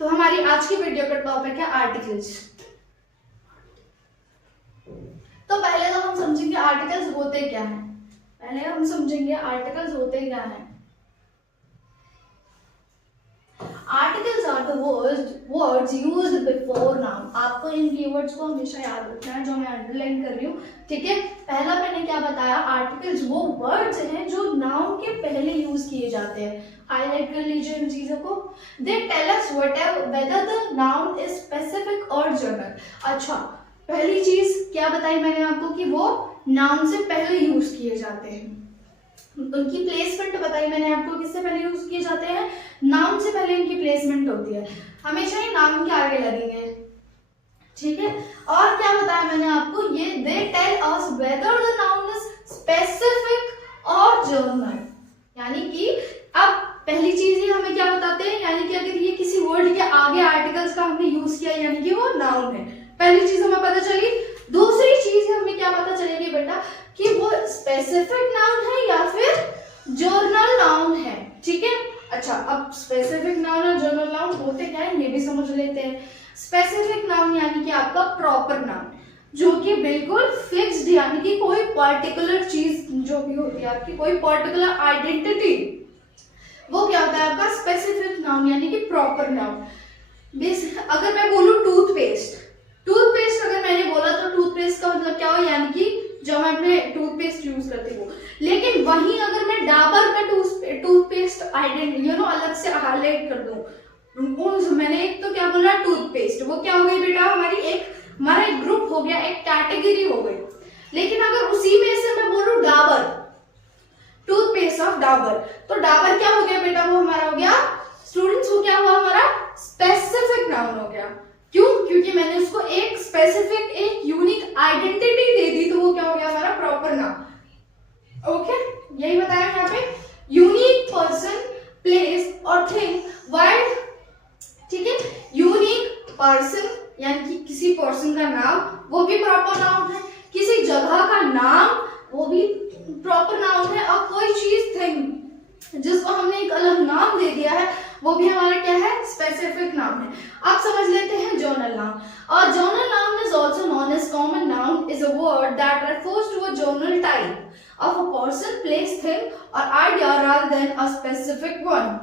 तो हमारी आज की वीडियो का टॉपिक है आर्टिकल्स। तो पहले तो हम समझेंगे आर्टिकल्स होते क्या हैं। Articles are the words used before noun. आपको इन कीवर्ड्स को हमेशा याद रखना है जो मैं अंडरलाइन कर रही हूँ, ठीक है। पहला मैंने क्या बताया, आर्टिकल्स वो वर्ड्स हैं जो नाउन के पहले यूज किए जाते हैं। हाईलाइट कर लीजिए इन चीजों को। They tell us whether the noun is specific और जनरल। अच्छा, पहली चीज क्या बताई मैंने आपको कि वो नाउन से पहले यूज किए जाते हैं। उनकी प्लेसमेंट बताई मैंने आपको, किससे पहले यूज किए जाते हैं, नाउन से पहले इनकी प्लेसमेंट होती है, हमेशा ही नाउन के आगे लगेंगे, ठीक है। और क्या बताया मैंने आपको, ये they tell us whether the noun is specific और जनरल। यानी कि अब पहली चीज ही हमें क्या बताते हैं, यानी कि अगर ये किसी वर्ड के आगे आर्टिकल्स का हमने यूज किया यानी कि वो नाउन है। पहली चीज हमें पता चली। दूसरी चीज हमें क्या पता चलेगी बेटा कि वो स्पेसिफिक नाउन है या फिर जर्नल नाउन है, ठीक है। अच्छा, अब स्पेसिफिक नाउन और जर्नल नाउन होते क्या है ये भी समझ लेते हैं। स्पेसिफिक नाउन यानी कि आपका प्रॉपर नाउन, जो कि बिल्कुल फिक्स्ड, यानी कि कोई पर्टिकुलर चीज जो भी होती है आपकी, कोई पर्टिकुलर आइडेंटिटी, वो क्या होता है आपका स्पेसिफिक नाउन यानी कि प्रॉपर नाउन। अगर मैं बोलूं टूथपेस्ट अगर मैंने बोला तो टूथपेस्ट का मतलब क्या हो, यानी कि जो मैं अपने टूथपेस्ट यूज करती हूँ। लेकिन वहीं अगर मैं डाबर का टूथपेस्ट अलग से हाईलाइट कर दूं, मैंने एक तो क्या बोला टूथपेस्ट, वो क्या हो गई बेटा हमारा एक ग्रुप हो गया, एक कैटेगरी हो गई। लेकिन अगर उसी में से मैं बोलूं डाबर, टूथपेस्ट ऑफ डाबर, तो डाबर क्या हो गया बेटा, वो हमारा हो गया स्टूडेंट्स, वो क्या हुआ हमारा स्पेसिफिक नाउन हो गया। क्यों? क्योंकि मैंने उसको एक स्पेसिफिक एक यूनिक आइडेंटिटी दे दी, तो वो क्या हो गया हमारा प्रॉपर नाउन। ओके, यही बताया यहाँ पे, यूनिक पर्सन, प्लेस और थिंग, वर्ड, ठीक है। यूनिक पर्सन यानी कि किसी पर्सन का नाम, वो भी प्रॉपर नाउन है। किसी जगह का नाम, वो भी प्रॉपर नाउन है। और कोई चीज, थिंग, जिसको हमने एक अलग नाम दे दिया है, वो भी हमारा क्या है स्पेसिफिक नाउन है। अब समझ लेते हैं जर्नल नाउन। और general noun is also known as common noun is a word that refers to a general type of a person, place, thing और idea rather than a specific one.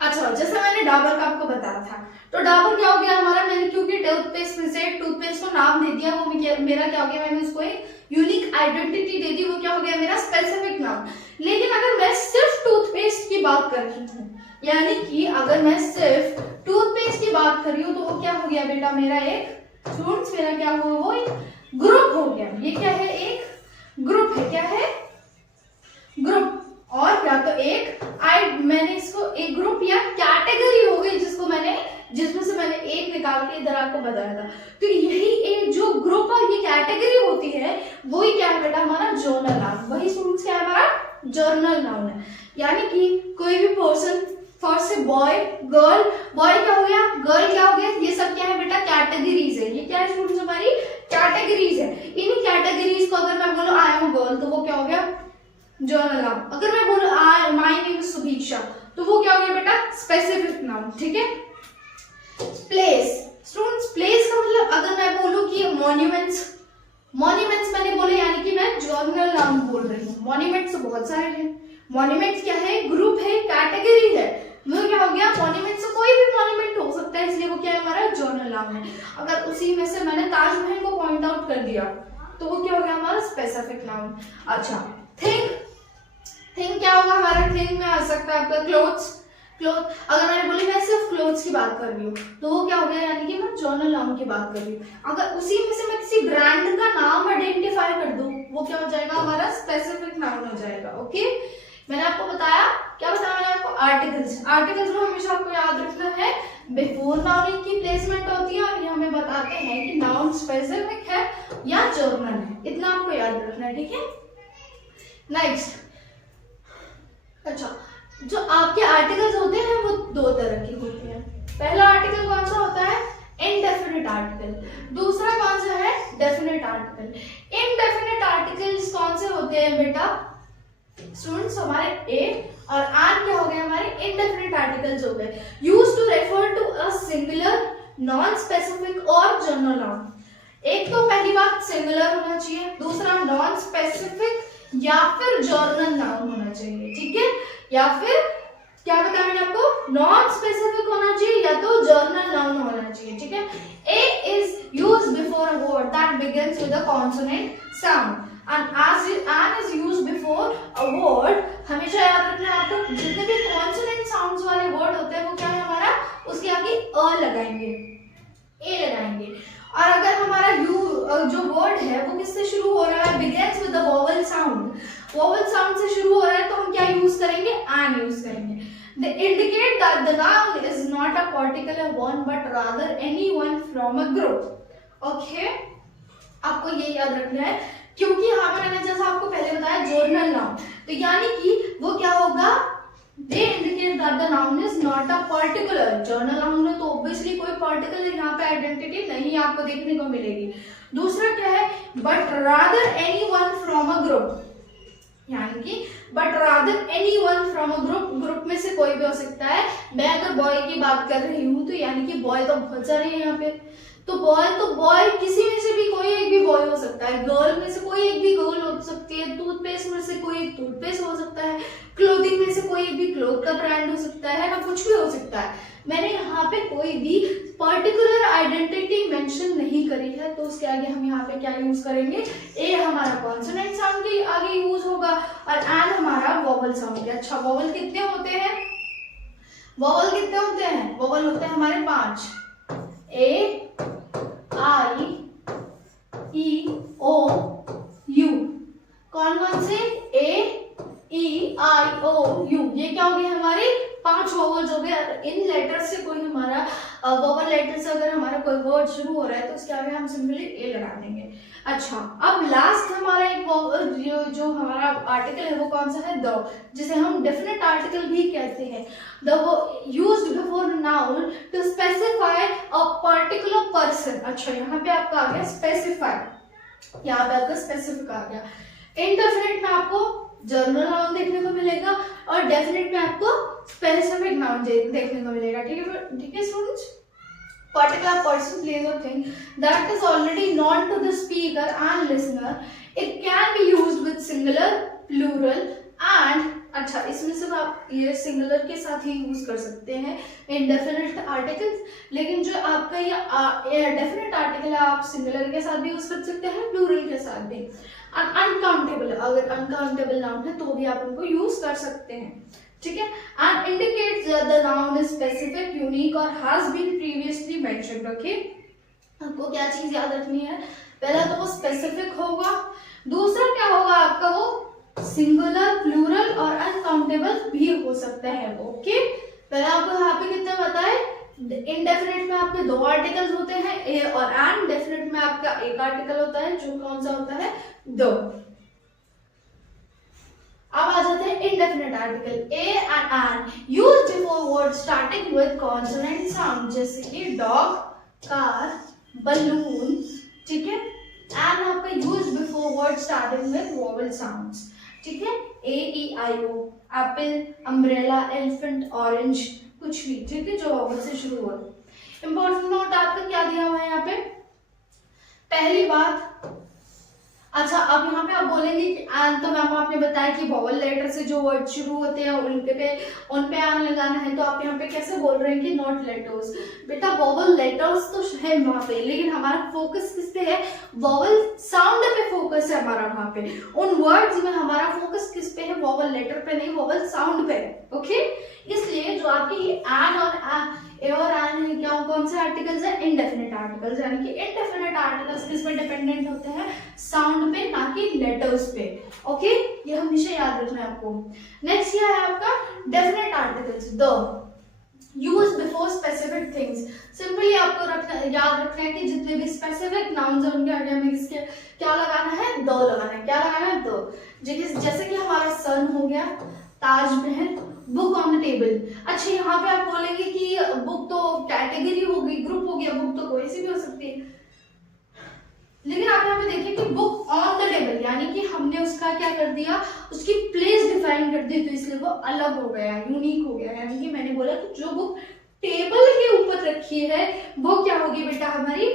अच्छा, जैसे मैंने डाबर का आपको बताया था, तो डाबर क्या हो गया हमारा, मैंने क्योंकि टूथपेस्ट में से टूथपेस्ट को नाम दे दिया, वो मेरा क्या हो गया, मैंने उसको एक यूनिक आइडेंटिटी दे दी, वो क्या हो गया मेरा स्पेसिफिक नाउन। लेकिन अगर मैं सिर्फ टूथपेस्ट की बात कर रही हूँ, यानी कि अगर मैं सिर्फ टूथपेस्ट की बात कर रही हूँ, तो वो क्या हो गया बेटा मेरा एक स्टूडेंट्स, मेरा क्या हुआ, वो एक ग्रुप हो गया। ये क्या है, एक ग्रुप है, क्या है ग्रुप। और क्या तो मैंने इसको एक ग्रुप या कैटेगरी हो गई, जिसमें से मैंने एक निकाल के इधर आपको बताया था। तो यही एक जो ग्रुप और ये कैटेगरी होती है, वही क्या है बेटा हमारा जर्नल नाउन। वही स्टूडेंट्स क्या है हमारा जर्नल नाउन है। यानी कि कोई भी पर्सन, फर्स्ट से बॉय, गर्ल, बॉय क्या हो गया, गर्ल क्या हो गया, ये सब क्या है बेटा कैटेगरीज है। ये क्या है स्टूडेंट्स हमारी कैटेगरीज है। इन्हीं कैटेगरीज को अगर मैं बोलूं आई एम गर्ल, तो वो क्या हो गया जर्नल नाउन। अगर मैं बोलूं माय नेम इज सुभीक्षा, तो वो क्या हो गया बेटा स्पेसिफिक नाउन, ठीक है। प्लेस, स्टूडेंट्स प्लेस का मतलब अगर मैं बोलूं कि मॉन्यूमेंट्स मैंने बोले, यानी कि मैं जर्नल नाउन बोल रही हूँ। मॉन्यूमेंट्स तो बहुत सारे हैं। मॉन्यूमेंट्स क्या है, ग्रुप है, कैटेगरी है। वो क्या हो गया मॉन्यूमेंट्स, कोई भी मॉन्यूमेंट हो सकता है, इसलिए वो क्या है हमारा जर्नल नाउन है। अगर उसी में से मैंने ताजमहल को पॉइंट आउट कर दिया, तो वो क्या हो गया हमारा स्पेसिफिक नाउन। अच्छा, थिंग क्या होगा हमारा, थिंग में आ सकता है आपका क्लोथ्स। अगर मैंने बोली मैं सिर्फ क्लोथ्स की बात कर रही हूँ, तो वो क्या हो गया, यानी कि मैं जर्नल नाउन की बात कर रही हूँ। अगर उसी में से मैं किसी ब्रांड का नाम आइडेंटिफाई कर दूं, वो क्या हो जाएगा हमारा स्पेसिफिक नाउन हो जाएगा। ओके, मैंने आपको बताया, क्या बताया मैंने आपको, आर्टिकल्स में हमेशा आपको याद रखना है बिफोर नाउन इनकी प्लेसमेंट होती है, और ये हमें बताते हैं कि नाउन स्पेसिफिक है या जर्नल है। इतना आपको याद रखना है, ठीक है। नेक्स्ट, अच्छा, जो आपके आर्टिकल्स होते हैं वो दो तरह के होते हैं। पहला आर्टिकल कौन सा होता है, इनडेफिनिट आर्टिकल। दूसरा कौन सा है, डेफिनिट आर्टिकल। इनडेफिनिट आर्टिकल्स कौन से होते हैं बेटा स्टूडेंट्स, हमारे ए और आर क्या हो गए हमारे इनडेफिनिट आर्टिकल्स हो गए। Used to refer to a singular, non specific और जनरल नाउन। एक तो पहली बात सिंगुलर होना चाहिए, दूसरा नॉन स्पेसिफिक या फिर जर्नल नाउन होना चाहिए, ठीक है, या फिर क्या बताया मैंने आपको, नॉन स्पेसिफिक होना चाहिए या तो जर्नल नाउन होना चाहिए, ठीक है। A is used before a word that begins with a consonant sound and as an is used before a word। हमेशा याद रखना है आपको, जितने भी कॉन्सोनेंट साउंड्स वाले वर्ड होते हैं वो क्या है हमारा, उसके आगे अ लगाएंगे, ए लगाएंगे। और अगर हमारा यू जो वर्ड है वो किससे शुरू हो रहा है, begins with the vowel sound, vowel sound से शुरू हो रहा है, तो हम क्या यूज करेंगे, एन यूज करेंगे। They indicate that the noun is not a particular one but rather anyone from a group। Okay? आपको ये याद रखना है, क्योंकि यहाँ पर मैंने जैसा आपको पहले बताया जर्नल नाउन, तो यानी कि वो क्या होगा, they indicate that the noun is not a particular। Journal noun में तो ऑब्वियसली कोई पर्टिकुलर यहाँ पे आइडेंटिटी नहीं आपको देखने को मिलेगी। दूसरा क्या है, but rather anyone from a group, यानी कि but rather anyone from a group, group में से कोई भी हो सकता है। मैं अगर बॉय की बात कर रही हूँ तो यानी कि बॉय तो बहुत सारे हैं यहाँ पे, तो बॉय किसी में से भी कोई एक भी बॉय हो सकता है, गर्ल में से कोई एक भी गर्ल हो सकती है, टूथपेस्ट में से कोई एक टूथपेस्ट हो सकता है, क्लोथिंग में से कोई एक भी क्लोथ का ब्रांड हो सकता है ना, कुछ भी हो सकता है। मैंने यहाँ पे कोई भी पर्टिकुलर आइडेंटिटी मेंशन नहीं करी है, तो उसके आगे हम यहाँ पे क्या यूज करेंगे, ए हमारा कॉन्सोनेंट साउंड के आगे यूज होगा और एन हमारा वोवेल साउंड के। अच्छा, वोवेल कितने होते हैं, वोवेल कितने होते हैं, वोवेल होते हैं हमारे 5, ए आई ई ओ यू। कौन कौन से, ए ई आई ओ यू, ये क्या हो गए हमारे 5 वोवेल्स हो गए। इन लेटर से कोई हमारा वोवेल लेटर से अगर हमारा कोई वर्ड शुरू हो रहा है तो उसके आगे हम सिंपली ए लगा देंगे। अच्छा, अब लास्ट हमारा एक जो हमारा आर्टिकल है वो कौन सा है, द, जिसे हम डेफिनेट आर्टिकल भी कहते हैं। The used before noun to specify a particular person. अच्छा, यहाँ पे आपका आ गया स्पेसिफाई, यहाँ पे आपका स्पेसिफिक आ गया। इंडेफिनिट में आपको जर्नल नाउन देखने को मिलेगा और डेफिनेट में आपको स्पेसिफिक नाउन देखने को मिलेगा, ठीक है students. particular person, place or thing that is already known to the speaker and listener, it can be used with singular, plural and अच्छा, इसमें सिर्फ आप ये सिंगुलर के साथ ही यूज कर सकते हैं इंडेफिनिट आर्टिकल्स, लेकिन जो आपका ये डेफिनेट आर्टिकल है आप सिंगुलर के साथ भी यूज कर सकते हैं, प्लूरल के साथ भी। अनकाउंटेबल, अगर अनकाउंटेबल नाउन है तो भी आप उनको यूज कर सकते हैं, ठीक है। And indicates the noun is specific, unique और has been previously mentioned. Okay, आपको क्या चीज याद रखनी है, पहला तो वो स्पेसिफिक होगा, दूसरा क्या होगा आपका वो सिंगुलर, प्लूरल और अनकाउंटेबल भी हो सकता है। ओके, पहले आपको यहाँ पे कितना बताए, इनडेफिनिट में आपके 2 आर्टिकल्स होते हैं, ए और एन। डेफिनेट में आपका एक आर्टिकल होता है जो कौन सा होता है, 2। अब आ जाते हैं indefinite article, a and an used before word starting with consonant sound, जैसे कि डॉग, कार, बलून, ठीक है। एंड आपका used before word starting with vowel sounds, ठीक है, A E I O, apple, umbrella, elephant, orange, कुछ भी, ठीक है, जो वोवेल से शुरू हो। इंपॉर्टेंट नोट आपका क्या दिया हुआ है यहाँ पे, पहली बात। अच्छा, अब यहाँ पे आप बोलेंगे कि एन, तो मैम आपने बताया कि वोवेल लेटर से जो वर्ड शुरू होते हैं उन पे एन लगाना है, तो आप यहाँ पे कैसे बोल रहे हैं कि नॉट लेटर्स। बेटा वोवेल लेटर्स तो है वहाँ पे, लेकिन हमारा फोकस किस पे है, वोवेल साउंड पे फोकस है हमारा वहाँ पे। उन वर्ड्स में हमारा फोकस किस पे है, वोवेल लेटर पे नहीं, वोवेल साउंड पे है। ओके, इसलिए जो आपके ये एन और ए और एन है, क्या कौन से आर्टिकल्स है, इंडेफिनिट आर्टिकल्स, यानी कि इंडेफिनिट आर्टिकल्स किस पे डिपेंडेंट होते हैं, साउंड पे, ना कि लेटर्स पे। ओके, ये हमेशा याद रखना है आपको। नेक्स्ट क्या है आपका, definite articles, the, use before specific things. Simply आपको याद रखना है कि जितने भी स्पेसिफिक नाउन्स हैं उनके आगे हमें किसके क्या लगाना है, द लगाना है। क्या लगाना है, द। जैसे कि हमारा सन हो गया, Taj Mahal, book on the table. अच्छा, यहाँ पे आप बोलेंगे कि बुक तो कैटेगरी हो गई, ग्रुप हो गया, बुक तो कोई सी भी हो सकती है, लेकिन आप यहाँ पे देखिए कि बुक ऑन द टेबल, यानी कि हमने उसका क्या कर दिया, उसकी प्लेस डिफाइन कर दी, तो इसलिए वो अलग हो गया, यूनिक हो गया। यानी कि मैंने बोला कि जो बुक टेबल के ऊपर रखी रखी है वो क्या होगी बेटा हमारी,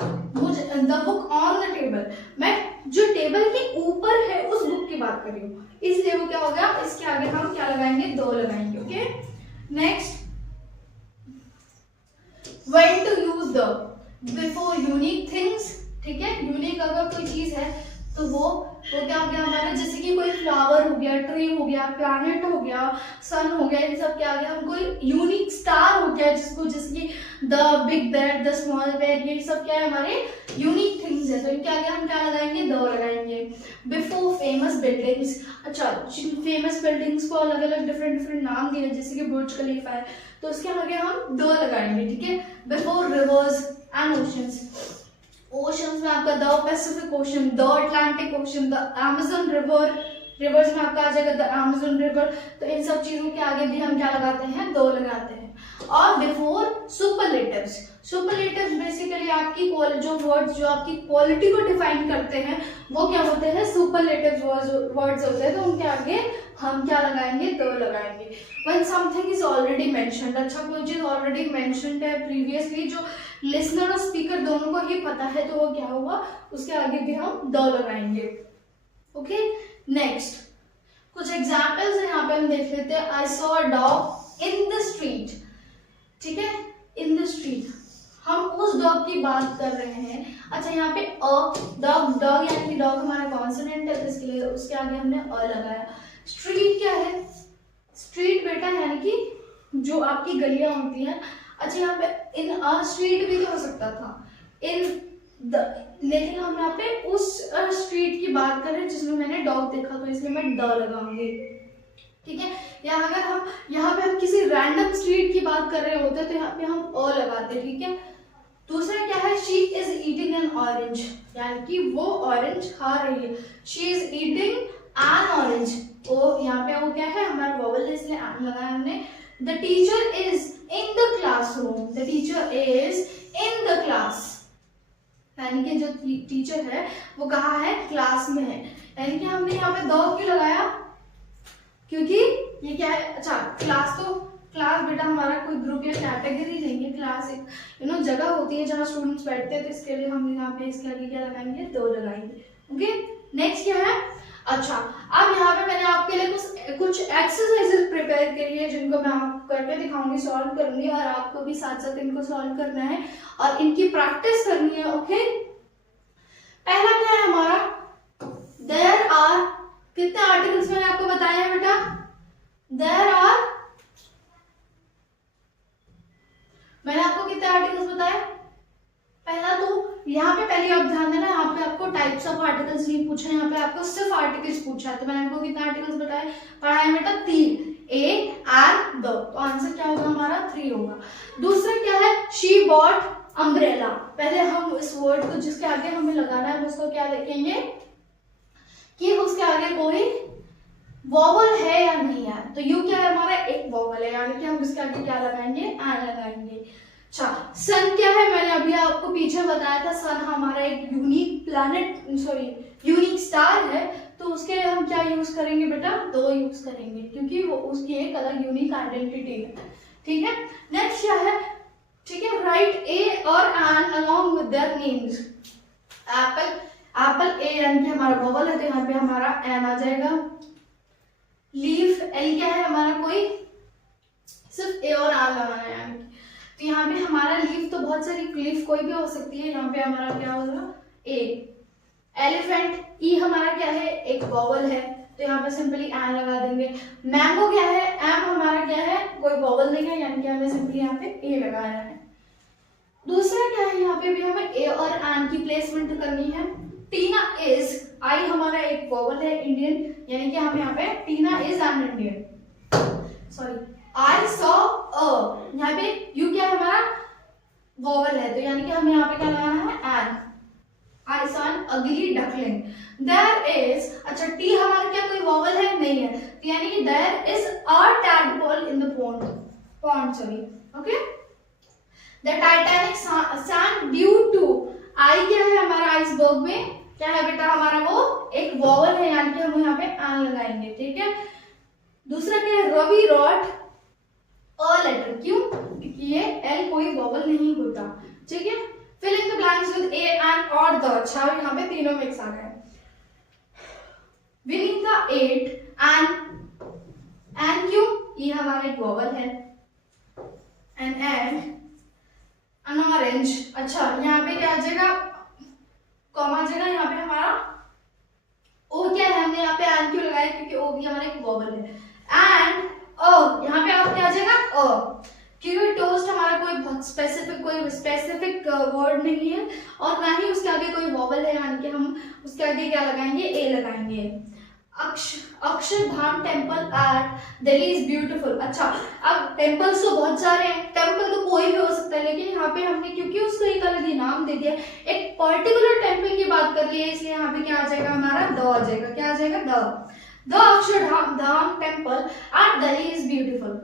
the book on the table. मैं जो टेबल के ऊपर है उस बुक की बात कर रही हूँ, इसलिए वो क्या हो गया, इसके आगे हम क्या लगाएंगे, दो लगाएंगे। Okay, next, when to use the before unique things। ठीक है, यूनिक अगर कोई चीज है तो वो क्या हो गया हमारा, जैसे कि कोई फ्लावर हो गया, ट्री हो गया, प्लैनेट हो गया, सन हो गया, इन सब क्या आ गया, हम कोई यूनिक स्टार हो गया जिसको, जैसे कि the big bat, the small bat, ये सब क्या है हमारे यूनिक थिंग्स है, तो इनके आगे हम क्या लगाएंगे, द लगाएंगे। बिफोर फेमस बिल्डिंग्स, अच्छा फेमस बिल्डिंग्स को अलग अलग डिफरेंट नाम दिए, जैसे कि बुर्ज खलीफा है तो उसके आगे हम द लगाएंगे। ठीक है, before reverse and oceans, oceans में आपका the Pacific ocean, the Atlantic ocean, the Amazon river, reverse में आपका आ जाएगा द अमेज़न रिवर। तो इन सब चीजों के आगे भी हम क्या लगाते हैं, दो लगाते हैं। और बिफोर सुपरलेटिव्स, सुपरलेटिव्स बेसिकली आपकी जो वर्ड्स जो आपकी क्वालिटी को डिफाइन करते हैं वो क्या होते हैं, सुपरलेटिव्स वर्ड्स होते हैं, तो उनके आगे हम क्या लगाएंगे, दो लगाएंगे। When something is already mentioned, अच्छा कोई चीज ऑलरेडी मेंशन्ड है प्रीवियसली, जो लिसनर और स्पीकर दोनों को ही पता है, तो वो क्या होगा, उसके आगे भी हम दो लगाएंगे। ओके, नेक्स्ट कुछ एग्जाम्पल्स हैं यहाँ पे हम देख लेते हैं। आई saw a dog in the street. ठीक है, इन द स्ट्रीट, हम उस डॉग की बात कर रहे हैं। अच्छा यहाँ पे अ डॉग, डॉग यानी कि डॉग हमारा कॉन्सोनेंट है, तो इसके लिए उसके आगे हमने अ लगाया। स्ट्रीट क्या है, स्ट्रीट बेटा यानी कि जो आपकी गलियां होती हैं। अच्छा यहाँ पे इन अ स्ट्रीट भी तो हो सकता था, इन द, लेकिन हम यहाँ पे उस स्ट्रीट की बात कर रहे हैं जिसमें मैंने डॉग देखा, तो इसलिए मैं द लगाऊंगी। ठीक है, या अगर हम यहाँ पे हम किसी रैंडम स्ट्रीट की बात कर रहे होते तो यहाँ पे हम अ लगाते। ठीक है, दूसरा क्या है, she is eating N orange, यानी कि वो ऑरेंज खा रही है। She is eating N orange, वो यहाँ पे वो क्या है, हमारा वोवल है इसलिए एन लगाया हमने। The teacher is in the classroom, the teacher is in the class, यानी कि जो टीचर है वो कहाँ है, क्लास में है। यानी कि हमने यहाँ पे दो क्यों लगाया, क्योंकि ये क्या है, अच्छा क्लास, तो क्लास बेटा हमारा कोई ग्रुप या कैटेगरी लेंगे, क्लास एक जगह होती है जहाँ स्टूडेंट्स बैठते हैं, तो इसके लिए हम यहाँ पे इसके आगे क्या लगाएंगे, दो लगाएंगे। ओके, नेक्स्ट क्या है, अच्छा अब यहाँ पे मैंने आपके लिए कुछ एक्सरसाइजेस प्रिपेयर करी है जिनको मैं आपको करके दिखाऊंगी, सॉल्व करूंगी, और आपको भी साथ साथ इनको सॉल्व करना है और इनकी प्रैक्टिस करनी है। ओके, पहला क्या है हमारा, देयर आर, कितने आर्टिकल्स मैंने आपको बताया है बेटा, देयर आर, मैंने आपको कितने आर्टिकल्स बताए, पहला तो यहाँ पे पहले आप ध्यान देना, यहाँ पे आपको टाइप्स ऑफ आर्टिकल्स नहीं पूछा, यहाँ पे आपको सिर्फ आर्टिकल्स पूछा है। तो मैंने आपको कितने आर्टिकल्स बताए, पढ़ाया बेटा 3, ए एंड द, तो आंसर क्या होगा हमारा 3 होगा। दूसरा क्या है, शी बॉट अम्ब्रेला, पहले हम इस वर्ड को जिसके आगे हमें लगाना है उसको क्या लिखेंगे कि उसके आगे कोई वॉवल है या नहीं है, तो यू क्या है हमारा एक वॉवल है, यानी कि हम इसके आगे क्या लगाएंगे, एन लगाएंगे। अच्छा सन क्या है, मैंने अभी आपको पीछे बताया था, सन हमारा एक unique planet, sorry unique star है, तो उसके लिए हम क्या यूज करेंगे बेटा, दो यूज करेंगे, क्योंकि वो उसकी एक अलग यूनिक आइडेंटिटी है। ठीक है, नेक्स्ट क्या है, ठीक है, राइट ए और an along with their names. Apple, apple a यानी कि हमारा वोवल है, तो यहाँ पे हमारा एन आ जाएगा। लीफ, एल क्या है हमारा, कोई सिर्फ ए और आर लगाना है, यानी तो यहाँ पे हमारा लीफ, तो बहुत सारी लीफ कोई भी हो सकती है, यहाँ पे हमारा क्या होगा ए। एलिफेंट, ई हमारा क्या है, एक वोवल है, तो यहाँ पे सिंपली एन लगा देंगे। मैंगो क्या है, एम हमारा क्या है, कोई वोवल नहीं है, यानी कि हमें सिंपली यहाँ पे ए लगाया है। दूसरा क्या है, यहाँ पे भी हमें ए और एन की प्लेसमेंट करनी है। टीना इज, आई हमारा एक वोवल है, इंडियन, यानी कि हम यहाँ पे Tina is an Indian, sorry I saw a, यहाँ पे यू क्या है हमारा वोवल है, तो यानी कि हमें यहाँ पे क्या लगाना है, an. I saw an ugly duckling. There is, अच्छा टी हमारा क्या कोई वोवल है, नहीं है, तो यानी कि there is a tadpole in the pond, sorry. Okay, the Titanic sank due to, I क्या है हमारा आइसबर्ग में क्या है बेटा हमारा, वो एक वोवल है, यानी कि हम यहाँ पे एन लगाएंगे। ठीक है, दूसरा क्या है, रवि रॉट अ लेटर, क्यों, ये एल कोई वॉवल नहीं होता, ठीक है। Filling the blanks with a and और द, अच्छा यहाँ पे तीनों मिक्स आ गए। विनिंग द 8 एंड क्यों, ये हमारा एक वॉवल है, एंड an orange, अच्छा यहाँ पे क्या आ जाएगा, कॉमा आ जाएगा, यहाँ पे हमारा ओ क्या है, हमने यहाँ पे एंड क्यों लगाया, क्योंकि ओ भी हमारा एक वॉवल है। एंड ओ, यहाँ पे आप क्या आ जाएगा अ, क्योंकि टोस्ट हमारा कोई स्पेसिफिक वर्ड नहीं है और ना ही उसके आगे कोई वॉवल है, यानी कि हम उसके आगे क्या लगाएंगे, ए लगाएंगे। Akshardham temple at Delhi is beautiful, अच्छा अब टेम्पल्स तो बहुत सारे हैं, टेम्पल तो कोई भी हो सकता है, लेकिन यहाँ पे हमने क्योंकि उसको एक अलग ही नाम दे दिया, एक पर्टिकुलर टेम्पल की बात कर ली है, इसलिए यहाँ पे क्या आ जाएगा हमारा द आ जाएगा, क्या आ जाएगा the Akshardham temple at Delhi is beautiful.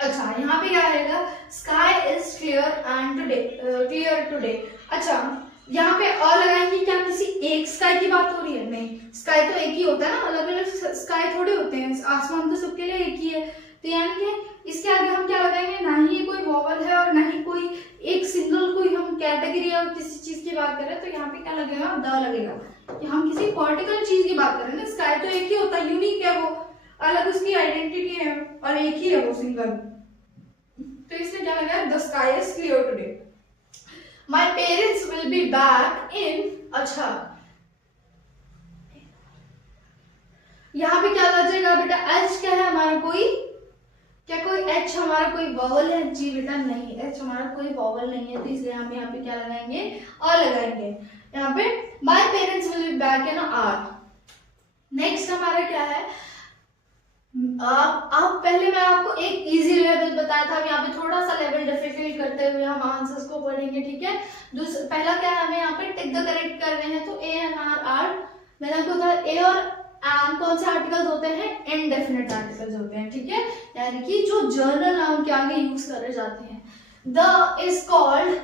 अच्छा यहाँ पे क्या आएगा, स्काई इज क्लियर टुडे, अच्छा यहाँ पे और लगाएंगे, क्या किसी एक स्काई की बात हो रही है, नहीं, स्काई तो एक ही होता है ना, अलग अलग स्काई थोड़े होते हैं, आसमान तो सबके लिए एक ही है, तो यानी कि इसके आगे हम क्या लगाएंगे, ना ही ये कोई वॉवल है और ना ही कोई एक सिंगल कोई हम कैटेगरी या किसी चीज की बात करें, तो यहाँ पे क्या लगेगा, द लगेगा, कि हम किसी पर्टिकुलर चीज की बात करें ना, स्काई तो एक ही होता है, यूनिक है वो, अलग उसकी आइडेंटिटी है और एक ही है वो सिंगल, तो इसमें क्या लगा, the sky is clear today. My parents will be back in, अच्छा यहाँ पे क्या आ जाएगा बेटा, एच क्या है हमारा कोई, क्या कोई एच हमारा कोई वॉवल है, जी बेटा नहीं, एच हमारा कोई वॉवल नहीं है, तो इसलिए हम यहाँ पे क्या लगाएंगे, और लगाएंगे। यहाँ पे my parents will be back in hour. Next हमारा क्या है, अब पहले मैं आपको एक इजी लेवल बताया था, अब यहाँ पे थोड़ा सा लेवल डिफिकल्ट करते हुए हम आंसर्स को पढ़ेंगे, ठीक है। पहला क्या है, हमें यहाँ पे टिक द करेक्ट कर रहे हैं, तो ए एंड आर मैंने आपको कहा, ए और एंड कौन से आर्टिकल्स होते हैं, इनडेफिनिट आर्टिकल्स होते हैं, ठीक है, यानी कि जो जर्नल नाउन के आगे यूज करे जाते हैं। The is called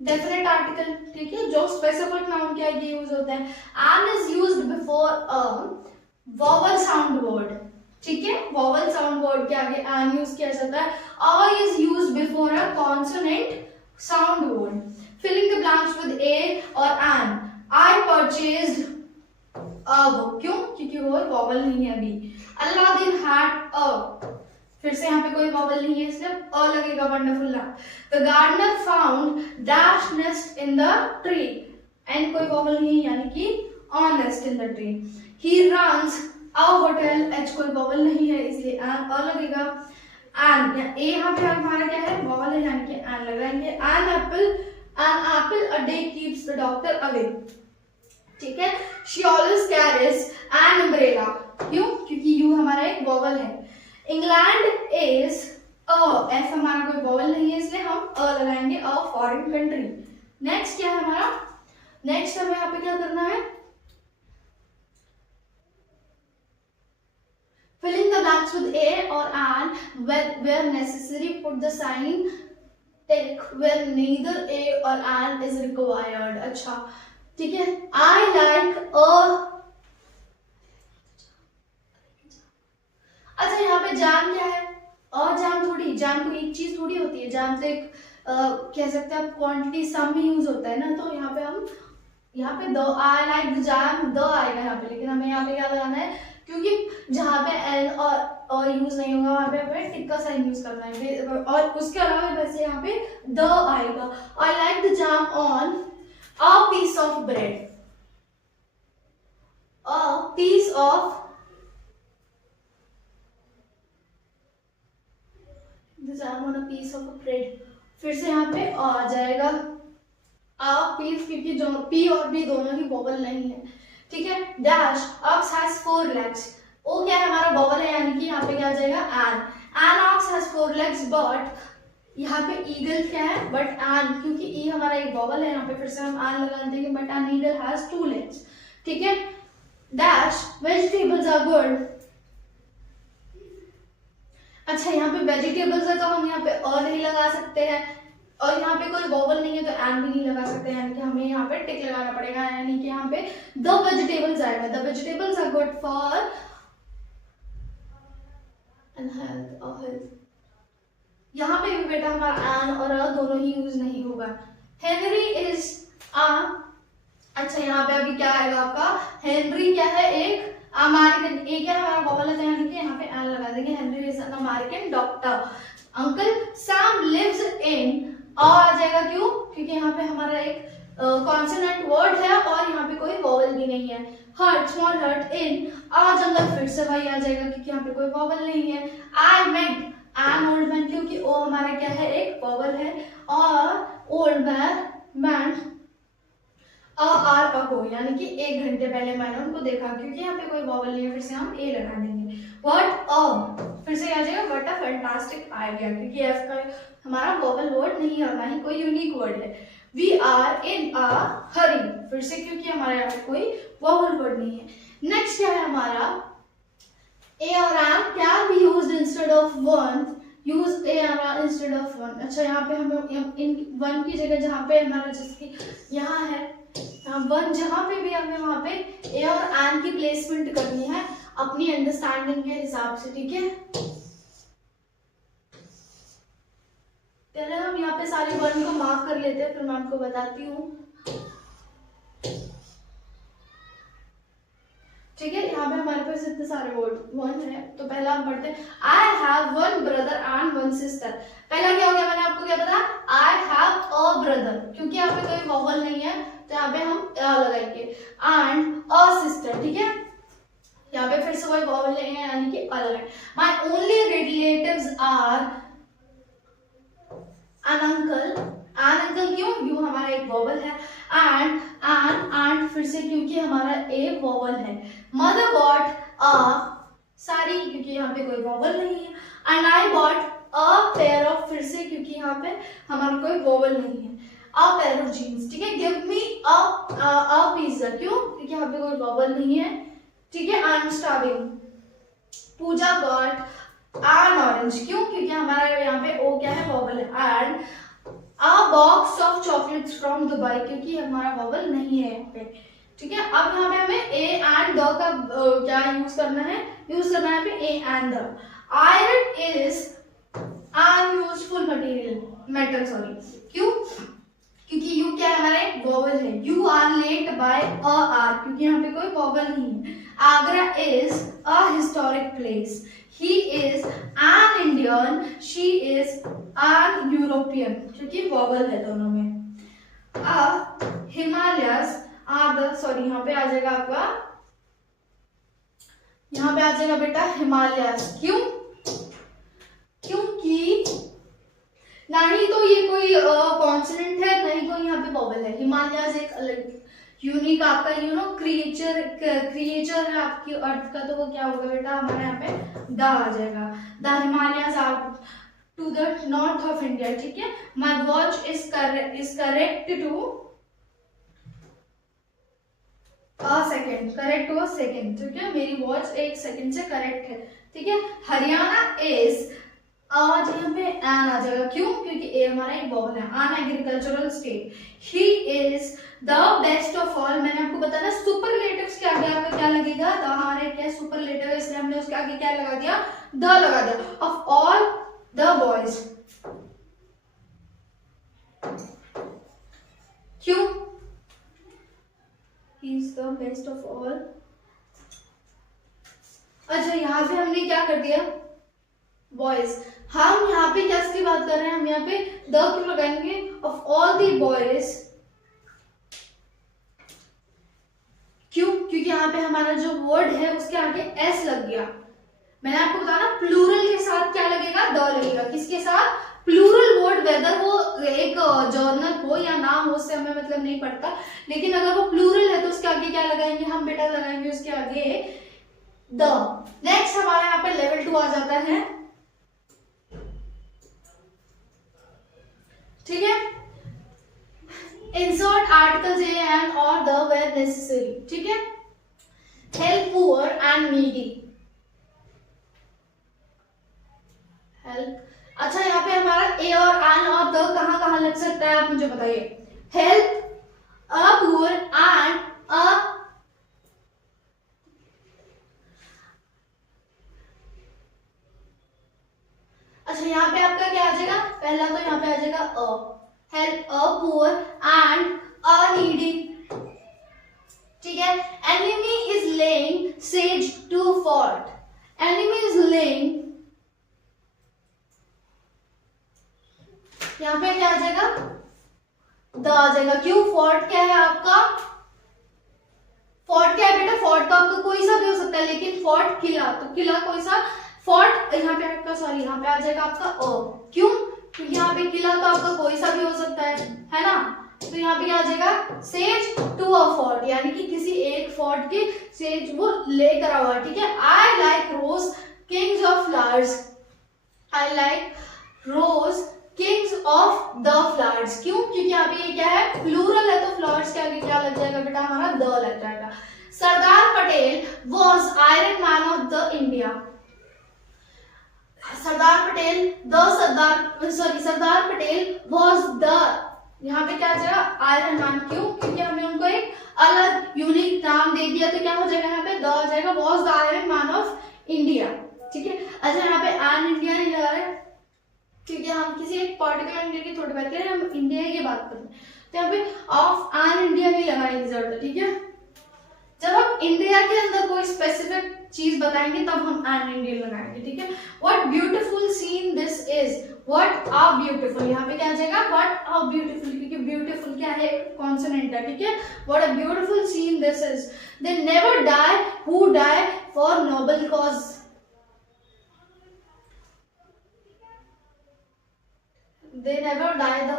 definite article, ठीक है, जो स्पेसिफिक नाउन के आगे यूज होता है। And is used before a vowel sound word, ठीक है, वॉवल साउंड वर्ड के आगे एन यूज किया जाता है। और is used before a consonant sound word. Filling the blanks with a और an, I purchased a book, क्यों, क्योंकि वो वॉवल नहीं है अभी। अलादीन हैड अ, फिर से यहाँ पे कोई वॉवल नहीं है, इसलिए अ लगेगा, wonderful lamp. The gardener found dash nest in the tree, and कोई वॉवल नहीं है, यानी कि on nest in the tree. He runs a hotel, H कोई वॉवल नहीं है, इसलिए एन अ लगेगा। एन ए यहाँ पे हमारा क्या है, वॉवल है, यानी कि एन लगाएंगे। An apple a day keeps the doctor away, ठीक है। She always carries an umbrella, क्यों, क्योंकि यू हमारा एक वॉवल है। इंग्लैंड इज अ, एफ हमारा कोई वॉवल नहीं है, इसलिए हम अ लगाएंगे, अ फॉरेन कंट्री। नेक्स्ट क्या है हमारा, नेक्स्ट हमें यहाँ पे क्या करना है, filling the blanks with a or an, where necessary put the sign tick where neither a or an is required, अच्छा ठीक है। I like a, अच्छा यहाँ पे जैम क्या है, और जैम थोड़ी, जैम कोई एक चीज थोड़ी होती है, जैम तो एक कह सकते हैं क्वांटिटी सम में यूज होता है ना, तो यहाँ पे हम यहाँ पे the, I like the jam, the आएगा यहाँ पे, लेकिन हमें यहाँ पे क्या लगाना है, क्योंकि जहाँ पे एन और यूज नहीं होगा वहां पे हमें टिक का साइन यूज करना है, और उसके अलावा वैसे यहाँ पे द आएगा। I like the jam on a piece of bread, a piece of the jam on a piece of bread, फिर से यहाँ पे आ जाएगा आ पीस, क्योंकि जो पी और बी दोनों ही वॉवल नहीं है, ठीक है। डैश ऑक्स हैज 4 legs, ओ क्या है हमारा वॉवल है, यानी कि यहाँ पे क्या आ जाएगा an ox has 4 legs, but यहाँ पे ईगल क्या है, बट एन, क्योंकि ई हमारा एक वॉवल है, यहाँ पे फिर से हम एन लगा देंगे, but an eagle has 2 legs, ठीक है। डैश वेजिटेबल्स आर गुड, अच्छा यहाँ पे वेजिटेबल्स है तो हम यहाँ पे अ नहीं लगा सकते हैं, और यहाँ पे कोई वॉवल नहीं है तो एन भी नहीं लगा सकते, यानी कि हमें यहाँ पे टिक लगाना पड़ेगा, यानी कि यहाँ पे द वेजिटेबल्स आएगा। The vegetables are good for health, यहाँ पे भी बेटा हमारा एन और अ दोनों ही यूज नहीं होगा। हेनरी इज अ, अच्छा यहाँ पे अभी क्या आएगा आपका, हेनरी क्या है, एक अमेरिकन, एक क्या हमारा वॉवल है, यानी कि यहाँ पे एन लगा देंगे, Henry is an American doctor. Uncle Sam lives in, आ जाएगा, क्यों, क्योंकि यहाँ पे हमारा एक कॉन्सोनेंट वर्ड है और यहाँ पे कोई वॉवल भी नहीं है। हर्ट, स्मॉल हर्ट इन आ जंगल, फिर से वही आ जाएगा क्योंकि यहाँ पे कोई वॉवल नहीं है। I met an old man, क्योंकि ओ हमारा क्या है, एक वॉवल है, और ओल्ड मैन को, यानी कि 1 घंटे पहले मैंने उनको देखा, क्योंकि यहाँ पे कोई वॉवल नहीं है, फिर से हम ए लगा देंगे। व्हाट अ, फिर से आ जाएगा व्हाट अ फैंटास्टिक आइडिया, क्योंकि एफ का हमारा वॉवल वर्ड नहीं है, ना ही कोई यूनिक वर्ड है। वी आर इन अ हरी, फिर से क्योंकि हमारे यहाँ पे कोई वॉवल वर्ड नहीं है। नेक्स्ट क्या है हमारा, ए और an can be used instead of one, use a और इंस्टेड ऑफ वन। अच्छा यहाँ पे हमें इन वन की जगह जहाँ पे हमारा जिसकी यहाँ है वन, जहाँ पे भी हमें वहाँ पे ए और एन की प्लेसमेंट करनी है अपनी अंडरस्टैंडिंग के हिसाब से, ठीक है। पहले हम यहाँ पे सारे वन को मार्क कर लेते हैं, फिर मैं आपको बताती हूँ, ठीक है। यहाँ पे हमारे पास इतने सारे वर्ड वन है, तो पहला हम पढ़ते हैं, I have one brother and one sister. पहला क्या हो गया, मैंने आपको क्या बताया, आई हैव अ ब्रदर, क्योंकि यहाँ पे कोई वॉवल नहीं है तो यहाँ पे हम अ लगाएंगे, एंड अ सिस्टर, ठीक है। यहाँ पे फिर से कोई वॉवल नहीं है, यानी कि अ लगाएंगे। My only relatives are an uncle, क्यों, यू हमारा एक वॉवल है, एंड फिर से क्योंकि हमारा ए वॉवल है। मदर बॉट अ साड़ी, क्योंकि यहाँ पे कोई वॉवल नहीं है, and I bought a pair of, फिर से क्योंकि यहाँ पे हमारा कोई वॉवल नहीं है, अ पेयर ऑफ जीन्स, ठीक है। गिव मी अ पिज्जा, क्यों, क्योंकि यहाँ पे कोई वॉवल नहीं है, ठीक है। I am starving. Pooja got an orange, क्यों, क्योंकि हमारा यहाँ पे ओ क्या है, वॉवल है। And a box of chocolates from Dubai, क्योंकि हमारा वॉवल नहीं है यहाँ पे, ठीक है। अब यहाँ पे हमें ए एंड द का क्या यूज करना है, यहाँ पे a and the. Iron is unuseful metal, sorry, क्यों, क्योंकि यू क्या है, हमारा एक वॉवल है। You are late by a hour, क्योंकि यहाँ पे कोई वॉवल नहीं है। Agra is a historic place. He is an Indian, she is an European, क्योंकि वॉवल है दोनों में। हिमालयस आर द, सॉरी यहाँ पे आ जाएगा आपका, यहाँ पे आ जाएगा बेटा हिमालयस, क्यों, क्योंकि ना ही तो ये कोई कॉन्सोनेंट है, ना ही कोई यहाँ पे वॉवल है। हिमालयस एक अलग यूनिक आपका क्रिएचर है आपकी अर्थ का, तो वो क्या होगा बेटा, हमारे यहाँ पे द आ जाएगा। The Himalayas are to the north of India, ठीक है। My watch is correct to a second, ठीक है। मेरी वॉच 1 सेकेंड से करेक्ट है, ठीक है। हरियाणा इज आज यहाँ पे एन आ जाएगा, क्यों, क्योंकि ए हमारा एक वॉवल है। An agricultural state. He is the best of all, मैंने आपको बताया सुपरलेटिव्स के आगे आपका क्या लगेगा, द हमारे क्या सुपरलेटिव है, इसलिए हमने उसके आगे क्या लगा दिया, द लगा दिया। ऑफ ऑल द बॉयज, क्यों, he is the best of all. अच्छा यहाँ पे हमने क्या कर दिया, बॉयज। हम यहाँ पे क्या की बात कर रहे हैं, हम यहाँ पे द क्यों लगाएंगे, ऑफ ऑल दी बॉयज, क्यों, क्योंकि यहाँ पे हमारा जो वर्ड है उसके आगे एस लग गया। मैंने आपको बताया ना, प्लूरल के साथ क्या लगेगा, द लगेगा। किसके साथ, प्लूरल वर्ड, वेदर वो एक जर्नल हो या ना हो, उससे हमें मतलब नहीं पड़ता, लेकिन अगर वो प्लूरल है तो उसके आगे क्या लगाएंगे हम बेटा, लगाएंगे उसके आगे द। नेक्स्ट हमारे यहाँ पे लेवल 2 आ जाता है, ठीक है। इंसर्ट आर्टिकल्स ए एंड और द वेयर नेसेसरी, ठीक है। Help poor and needy, help. अच्छा यहाँ पे हमारा ए और एन और द कहाँ कहाँ लग सकता है, आप मुझे बताइए। हेल्प, अ पुअर एंड अ, अच्छा यहाँ पे आपका क्या आ जाएगा, पहला तो यहाँ पे आ जाएगा a, help a poor and a needy, ठीक है। Enemy is laying siege to fort, enemy is laying, यहाँ पे क्या आ जाएगा, द आ जाएगा। क्यों, फोर्ट क्या है आपका, फोर्ट क्या है बेटा, फोर्ट तो आपका कोई सा भी हो सकता है, लेकिन फोर्ट किला, तो किला कोई सा, फोर्ट यहाँ पे आपका, सॉरी यहाँ पे आ जाएगा आपका अ, क्यों, क्योंकि यहाँ पे किला तो आपका कोई सा भी हो सकता है ना। तो यहाँ पे क्या आ जाएगा, सेज टू अ फोर्ट, यानी कि किसी एक फोर्ट के सेज वो लेकर आवा, ठीक है। I like rose kings of flowers, I like rose kings of the flowers, क्यों, क्योंकि यहाँ पे ये क्या है, प्लूरल है, तो फ्लावर्स के आगे क्या लग जाएगा बेटा, हमारा द लग जाएगा। Sardar Patel was iron man of the India, Sardar Patel Sardar Patel was the, यहाँ पे क्या आ जाएगा, आयरन मैन, क्यों, क्योंकि हमने उनको एक अलग यूनिक नाम दे दिया, तो क्या हो जाएगा, यहाँ पे द आ जाएगा, was the iron man of India, ठीक है। अच्छा यहाँ पे एन इंडिया नहीं लगा रहे, क्योंकि हम किसी एक पर्टिकुलर इंडिया की थोड़ी बात करें, हम इंडिया की बात करें, तो यहाँ पे ऑफ एन इंडिया नहीं लगाने की जरूरत है, ठीक है। जब हम इंडिया के अंदर कोई स्पेसिफिक चीज बताएंगे तब हम एन इंडिया लगाएंगे, ठीक है। What beautiful scene this is, what a beautiful, यहाँ पे क्या आ जाएगा, व्हाट आ ब्यूटीफुल, क्योंकि ब्यूटीफुल क्या है, कॉन्सोनेंट है, ठीक है। What a beautiful scene this is, they never die who die for noble cause, they never die the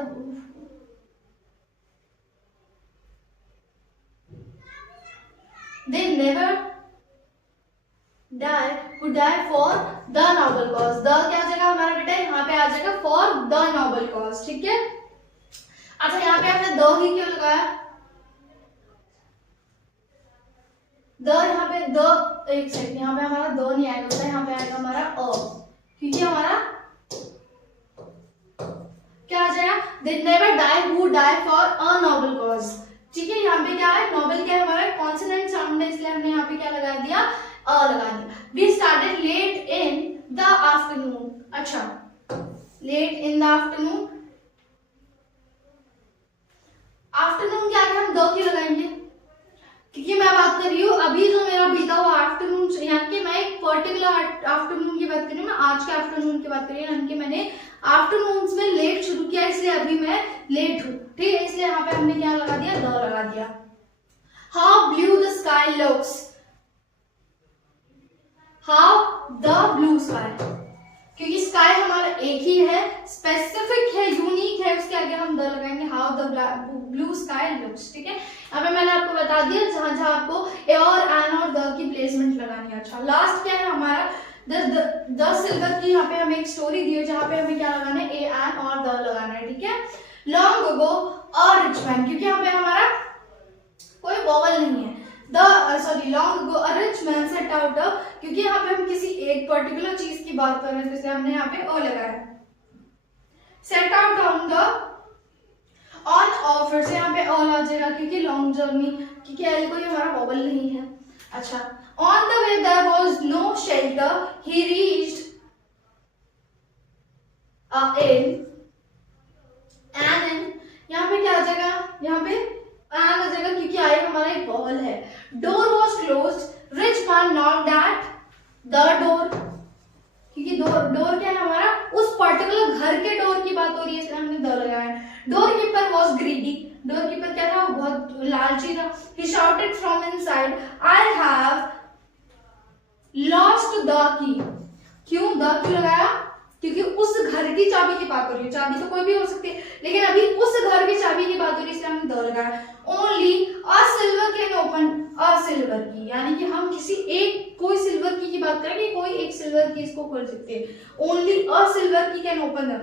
they never die who die for the noble cause, the क्या आ जाएगा हमारा बेटा, यहाँ पे आ जाएगा for the noble cause, ठीक है। अच्छा यहाँ पे आपने the ही क्यों लगाया, the यहाँ पे the, एक सेकंड, यहाँ पे हमारा the नहीं आएगा, यहाँ पे आएगा हमारा अ, क्योंकि हमारा क्या आ जाएगा, they never die who die for a noble cause, ठीक है। यहाँ पे क्या है, नोबल क्या है हमारा, कॉन्सोनेंट साउंड है, इसलिए हमने यहाँ पे क्या लगा दिया, अ लगा दिया। We started late in the afternoon, अच्छा late in the afternoon, afternoon क्या है, हम दो क्यों लगाएंगे, क्योंकि मैं बात कर रही हूँ अभी जो मेरा बीता हुआ आफ्टरनून, यानी कि मैं एक पर्टिकुलर आफ्टरनून की बात कर रही हूँ, मैं आज के आफ्टरनून की बात कर रही हूँ, यानी कि मैंने आफ्टरनून में लेट शुरू किया, इसलिए अभी मैं लेट हूँ, ठीक है, इसलिए यहाँ पे हमने क्या लगा दिया, द लगा दिया। How blue the sky looks, how the blue sky, क्योंकि स्काई हमारा एक ही है, स्पेसिफिक है, यूनिक है, उसके आगे हम द लगाएंगे, how the blue sky looks, ठीक है। अभी मैंने आपको बता दिया जहां जहां आपको ए और एन और द की प्लेसमेंट लगानी है। अच्छा लास्ट क्या है हमारा, द सिल्वर की, यहाँ पे हमें एक स्टोरी दी है जहां पे हमें क्या लगाना है, ए एन और द लगाना है, ठीक है। Long ago a rich man, क्योंकि यहाँ पे हमारा कोई वॉवल नहीं है, long ago a rich man set out, क्योंकि यहाँ पे हम किसी एक पर्टिकुलर चीज की बात कर रहे हैं, इसलिए हमने यहाँ पे अ लगाया। Set out on the on off, फिर से यहाँ पे ऑल आ जाएगा, क्योंकि लॉन्ग जर्नी, क्योंकि एल कोई हमारा वॉवल नहीं है। अच्छा on the way there was no shelter he reached in an inn, यहाँ पे क्या आ जाएगा, यहाँ पे एन आ जाएगा, क्योंकि आई हमारा एक वॉवल है। Door was closed rich man knocked at the door, क्योंकि डोर क्या है हमारा, उस पर्टिकुलर घर के डोर की बात हो रही है, इसलिए हमने द लगाया। Doorkeeper was greedy, doorkeeper क्या था, बहुत लालची था। He shouted from inside I have lost the key, क्यों द क्यों लगाया, क्योंकि उस घर की चाबी की बात हो रही है, चाबी तो कोई भी हो सकती है, लेकिन अभी उस घर की चाबी की बात हो रही है, इसलिए हमने द लगाया। Only a silver can open a silver की, यानी कि हम किसी एक कोई सिल्वर की बात करेंगे, कोई एक सिल्वर की इसको खोल सकते हैं, ओनली अ सिल्वर की कैन ओपन द,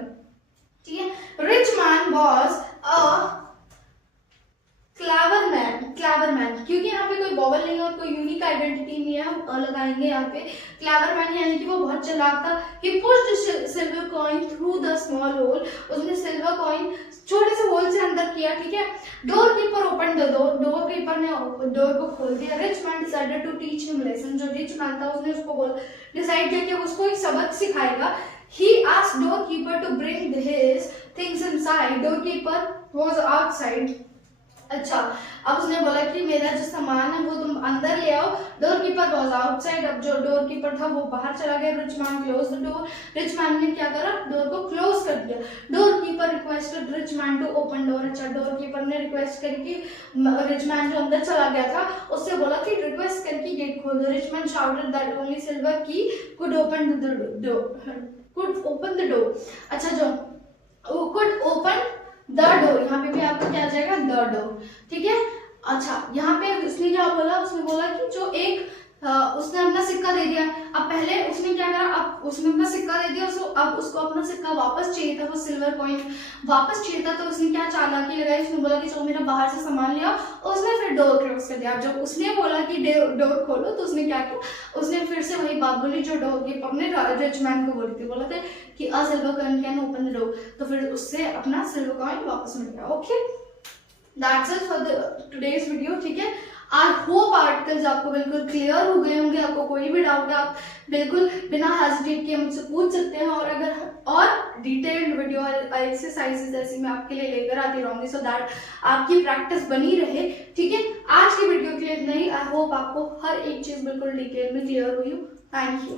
ठीक है। Rich man was a clever man, क्योंकि यहाँ पे कोई वॉवल नहीं है और कोई यूनिक आइडेंटिटी नहीं है, हम अ लगाएंगे यहाँ पे। क्लेवर मैन यानी कि वो बहुत चालाक था। He pushed silver coin through the small hole, उसने सिल्वर कॉइन छोटे से होल से अंदर किया, ठीक है। Door keeper open the door, door keeper ने डोर को खोल दिया। Rich man decided to teach him lesson, जो रिच मैन था उसने उसको डिसाइड किया कि उसको एक सबक सिखाएगा। He asked doorkeeper to bring his things inside. Doorkeeper was outside. अच्छा, अब उसने बोला कि मेरा जो सामान है वो तुम अंदर ले आओ. Doorkeeper was outside. अब जो डोरकीपर था वो बाहर चला गया. Rich man close the door. Rich man ने क्या करा, डोर को क्लोज कर दिया. Doorkeeper requested rich man to open door. अच्छा, डोरकीपर ने रिक्वेस्ट करी कि रिच मैन जो अंदर चला गया था उससे बोला कि रिक्वेस्ट करके गेट खोल दो. Rich man shouted that only silver की कुड ओपन द डोर. अच्छा, जो कुड ओपन द डोर, यहाँ पे भी आपका क्या आ जाएगा, द डोर. ठीक है. अच्छा, यहाँ पे उसने क्या बोला, उसने बोला कि जो एक उसने अपना सिक्का दे दिया. अब पहले उसने क्या करा, अब उसने अपना सिक्का दे दिया, अब उसको अपना सिक्का वापस चाहिए था, वो सिल्वर कॉइन वापस चाहिए था. तो उसने क्या चालाकी लगाई, उसने बोला कि चलो मेरा बाहर से सामान ले आओ. उसने फिर डोर क्लोज कर दिया. जब उसने बोला कि डोर खोलो तो उसने क्या किया, उसने फिर से वही बात बोली जो डोर कीपर ने रिच मैन को बोली थी. बोला था कि अ silver coin can open the door. तो फिर उससे अपना सिल्वर कॉइन वापस मिल गया. Okay, that's it for the today's video. ठीक है. आई होप आर्टिकल्स आपको बिल्कुल क्लियर हो गए होंगे. आपको कोई भी डाउट है आप बिल्कुल बिना हेजिटेट किए मुझसे पूछ सकते हैं. और अगर और डिटेल्ड वीडियो एक्सरसाइजेस ऐसी मैं आपके लिए लेकर आती रहूंगी सो दैट आपकी प्रैक्टिस बनी रहे. ठीक है. आज की वीडियो के लिए इतना ही. आई होप आपको हर एक चीज बिल्कुल डिटेल में क्लियर हुई हो. Thank you.